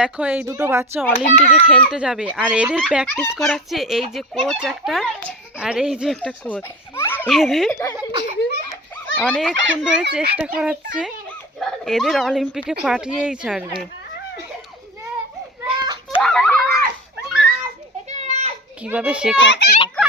দেখো এই দুটো বাচ্চা অলিম্পিকে খেলতে যাবে আর এদের প্র্যাকটিস করাচ্ছে এই যে কোচ একটা আর এই যে একটা কোচ। এদের অনেকক্ষণ ধরে চেষ্টা করাচ্ছে, এদের অলিম্পিকে পাঠিয়েই ছাড়বে। কিভাবে শেখাচ্ছে দেখো।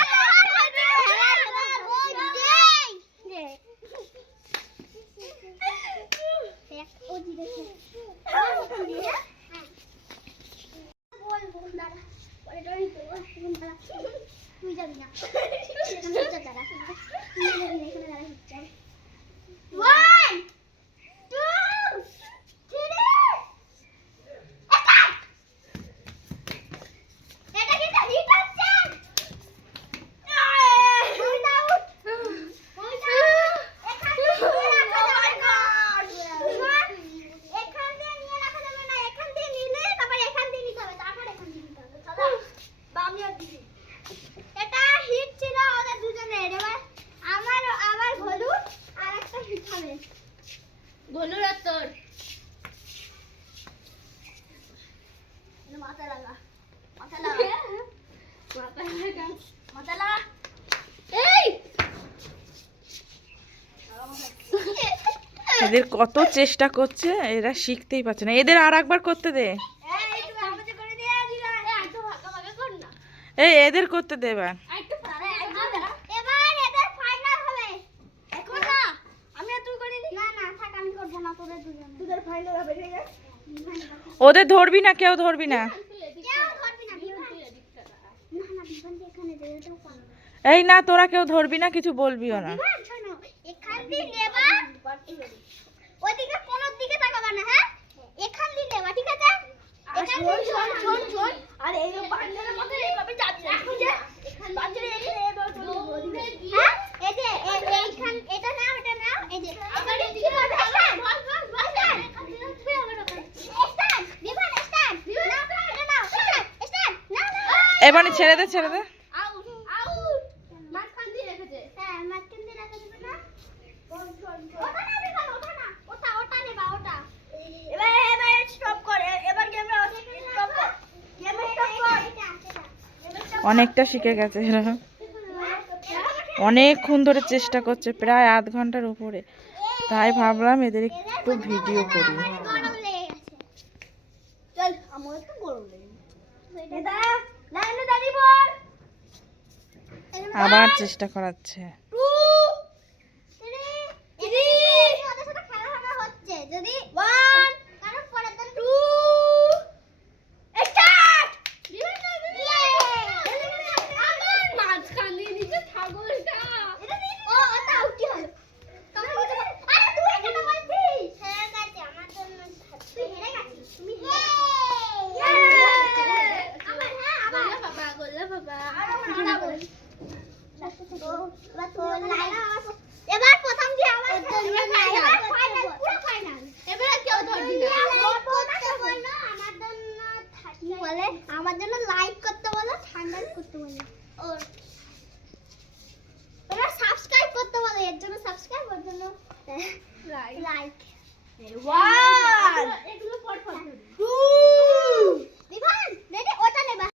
এদের কত চেষ্টা করছে, এরা শিখতেই পারছে না। এদের আর একবার করতে দে, এই এদের করতে দে এবার। ওদের ধরবি না, কেউ ধরবি না। এই না, তোরা কেউ ধরবি না, কিছু বলবিও না। এবারে ছেড়ে দে, ছেড়ে দে। অনেকটা শিখে গেছে এরা, অনেকক্ষণ ধরে চেষ্টা করছে, প্রায় আধ ঘন্টার উপরে। তাই ভাবলাম এদের একটু ভিডিও করি। আবার চেষ্টা করাচ্ছে। এবার প্রথম যে আমার ফাইনাল এবার কেউ ধরবি না। বলে আমার জন্য লাইক করতে বলো, ঠান্ডা করতে বলো, ওর তোমরা সাবস্ক্রাইব করতে বলো, এর জন্য সাবস্ক্রাইব, ওর জন্য লাইক।